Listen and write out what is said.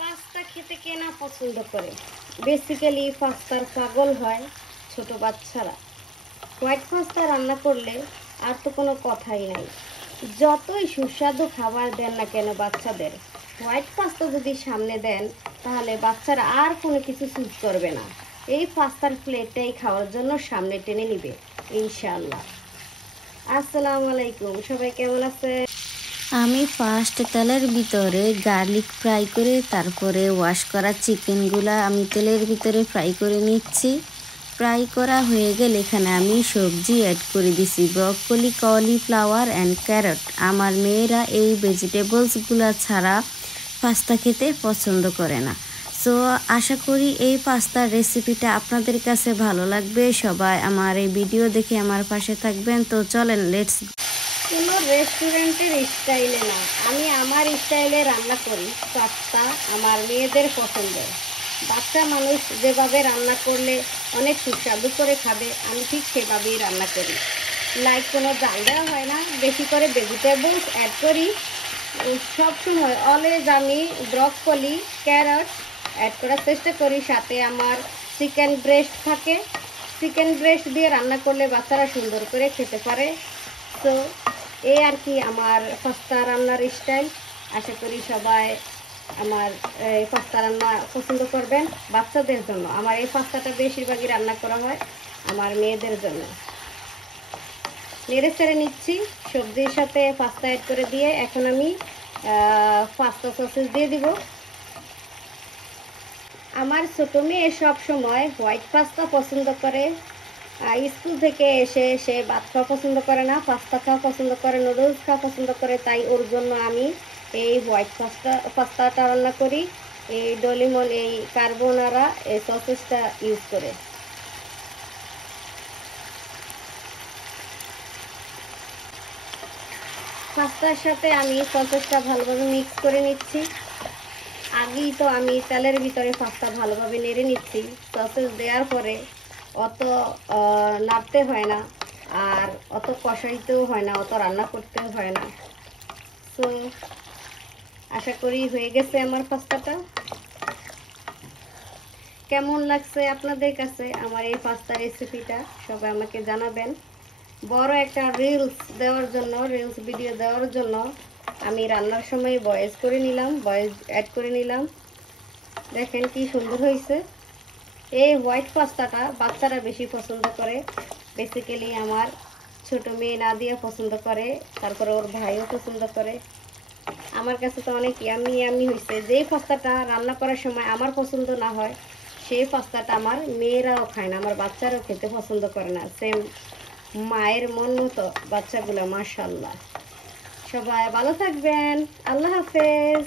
Pasta খেতে কে না পছন্দ করে? বেসিক্যালি পাস্তার পাগল হয় ছোট বাচ্চারা। হোয়াইট পাস্তা রান্না করলে আর তো কোনো কথাই নাই। যতই সুস্বাদু খাবার দেন না কেন বাচ্চাদের, হোয়াইট পাস্তা যদি সামনে দেন তাহলে বাচ্চারা আর কোনো কিছু চুজ করবে না। এই পাস্তার প্লেটটাই খাওয়ার জন্য সামনে টেনে নিবে ইনশাআল্লাহ। আসসালামু আলাইকুম, সবাই কেমন আছে? আমি ফার্স্ট তেলের ভিতরে গার্লিক ফ্রাই করে তারপরে ওয়াশ করা চিকেনগুলা আমি তেলের ভিতরে ফ্রাই করে নিচ্ছি। ফ্রাই করা হয়ে গেলে এখানে আমি সবজি অ্যাড করে দিছি, ব্রকলি, কলিফ্লাওয়ার অ্যান্ড ক্যারট। আমার মেয়েরা এই ভেজিটেবলসগুলা ছাড়া পাস্তা খেতে পছন্দ করে না। সো আশা করি এই পাস্তার রেসিপিটা আপনাদের কাছে ভালো লাগবে। সবাই আমার এই ভিডিও দেখে আমার পাশে থাকবেন। তো চলেন লেটস। কোনো রেস্টুরেন্টের স্টাইলে না, আমি আমার স্টাইলে রান্না করি পাস্তা। আমার মেয়েদের পছন্দের, বাচ্চা মানুষ যেভাবে রান্না করলে অনেক সুস্বাদু করে খাবে, আমি ঠিক সেভাবেই রান্না করি। লাইক কোনো জাল দেওয়া হয় না, বেশি করে ভেজিটেবলস অ্যাড করি। সবসময় অলওয়েজ আমি ব্রকলি, ক্যারট অ্যাড করার চেষ্টা করি। সাথে আমার চিকেন ব্রেস্ট থাকে। চিকেন ব্রেস্ট দিয়ে রান্না করলে বাচ্চারা সুন্দর করে খেতে পারে। তো এই আর কি আমার পাস্তা রান্নার স্টাইল। আশা করি সবাই আমার এই পাস্তা রান্না পছন্দ করবেন। বাচ্চাদের জন্য আমার এই পাস্তাটা বেশিরভাগই রান্না করা হয় আমার মেয়েদের জন্য। নেড়ে চেড়ে নিচ্ছি সবজির সাথে পাস্তা অ্যাড করে দিয়ে। এখন আমি পাস্তা সসেস দিয়ে দিব। আমার ছোট মেয়ে সব সময় হোয়াইট পাস্তা পছন্দ করে। স্কুল থেকে এসে সে ভাত খাওয়া পছন্দ করে না, পাস্তা খাওয়া পছন্দ করে, নুডলস খাওয়া পছন্দ করে। তাই ওর জন্য আমি এই হোয়াইট পাস্তাটা রান্না করি, এই ডলিমন, এই কার্বোনারা, এই সসেসটা ইউজ করে। পাস্তার সাথে আমি সসেসটা ভালোভাবে মিক্স করে নিচ্ছি। আগেই তো আমি তেলের ভিতরে পাস্তা ভালোভাবে নেড়ে নিচ্ছি। সসেস দেওয়ার পরে অত নাড়তে হয় না, আর অত কষাইতেও হয় না, অত রান্না করতেও হয় না। তো আশা করি হয়ে গেছে আমার পাস্তাটা। কেমন লাগছে আপনাদের কাছে আমার এই পাস্তা রেসিপিটা সবাই আমাকে জানাবেন। বড় একটা রিলস দেওয়ার জন্য, রিলস ভিডিও দেওয়ার জন্য আমি রান্নার সময় ভয়েস অ্যাড করে নিলাম। দেখেন কি সুন্দর হয়েছে। এই হোয়াইট পাস্তাটা বাচ্চারা বেশি পছন্দ করে। বেসিক্যালি আমার ছোট মেয়ে নাদিয়া পছন্দ করে, তারপরে ওর ভাইও পছন্দ করে। আমার কাছে তো অনেক ইয়ামি ইয়ামি হয়েছে। যেই পাস্তাটা রান্না করার সময় আমার পছন্দ না হয়, সেই পাস্তাটা আমার মেয়েরাও খায় না, আমার বাচ্চারাও খেতে পছন্দ করে না। সেম মায়ের মন মতো বাচ্চাগুলো, মাশাআল্লাহ। সবাই ভালো থাকবেন, আল্লাহ হাফেজ।